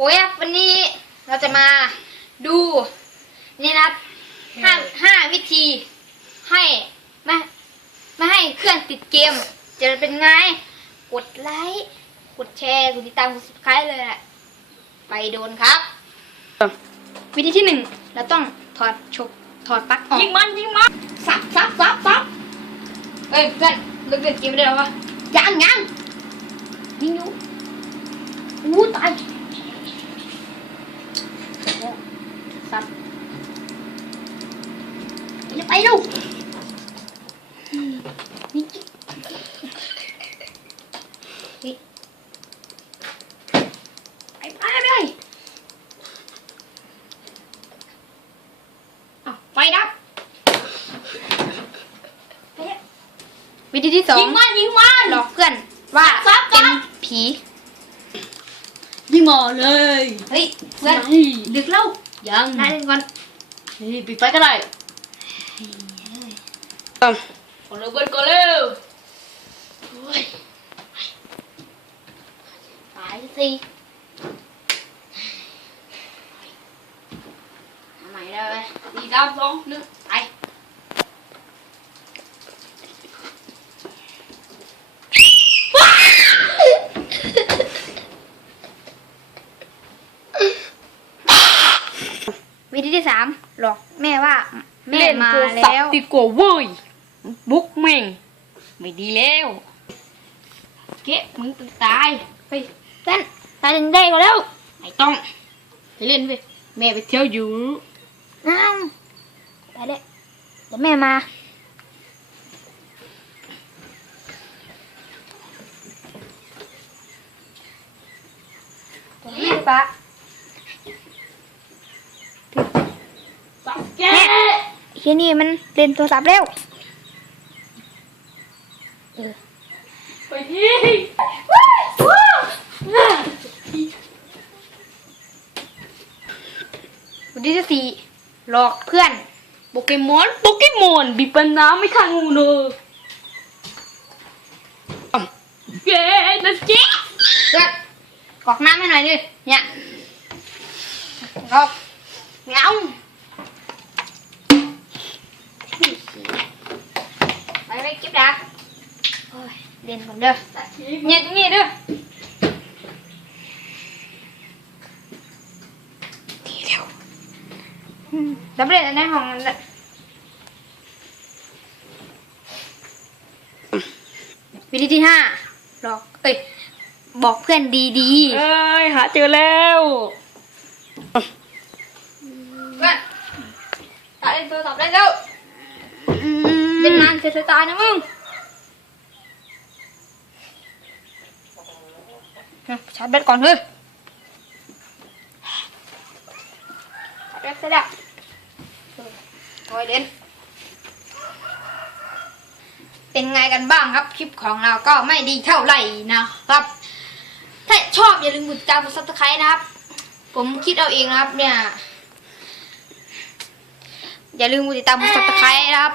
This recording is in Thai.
โอ้ยครับวันนี้เราจะมาดูนี่นะครับห้าห้าวิธีให้ไม่ไม่ให้เครื่องติดเกม จะเป็นไง กดไลค์กดแชร์กดติดตามกด subscribe เลยแหละไปโดนครับ วิธีที่หนึ่งเราต้องถอดชกถอดปลั๊กออกยิงมันยิงมันสับสับสับสับเอ้ยเพื่อนเลิกเล่นเกมไม่ได้หรอวะยังยังยิงอยู่อู้ตายสับอย่า ไปลูกนี่นี่ไปไปไปเอาไฟดับวิธีที่สองยิงมันยิงมันหลอกเพื่อนว่าซับซัเป็นบผียิงหมอเลยเฮ้ยเพื่อนนี่ดึกแล้วยังนายเล่นก่อนนี่ปิดไฟก็ได้ กดเร็วเบิร์ดกดเร็วโอ้ยตายสิทำไมได้ไหมสี่สามสองหนึ่งไปวิธีที่สามหลอกแม่ว่า แม่เล่นมาโทรศัพแล้วท์ดีกว่าเว้ยบุกแม่งไม่ดีแล้วเก๊ะมึงตายเฮ้ยเต้นตายเล่นได้ก็แล้วไม่ต้องไปเล่นไปแม่ไปเที่ยวอยู่น้ำไปเลยเดี๋ยวแม่มานี่ปะสักแกะ เฮียนี่มันเล่นโทรศัพท์แล้วไปที่วันที่สี่หลอกเพื่อนโปเกมอนโปเกมอนบีบปันน้ำไม่ทันงูเนอะเย้นะเจ๊เพื่อนกรอกน้ำให้หน่อยดิเนี่ยกรอกเงาไปไปเก็ บดาบโอ้ยเล่นก่อนเด้อเนี่ยตรงนี้เด้อดีเร็วอืมดับเบิลในห้องนั่นแหละวิธีที่ห้าหลอก เอ้ย บอกเพื่อนดีเอ้ย หาเจอแล้ว ๆเพื่อนตายเล่นโทรศัพท์ได้แล้วเล่นนาน จะตายนะมึงชาร์จแบตก่อนเฮ้ยชาร์จแบตเสร็จแล้วโอยเล่นเป็นไงกันบ้างครับ คลิปของเราก็ไม่ดีเท่าไหร่นะครับ ถ้าชอบอย่าลืมกดติดตามกดซับสไครต์นะครับ ผมคิดเอาเองนะครับเนี่ย อย่าลืมกดติดตามกดซับสไครต์นะครับ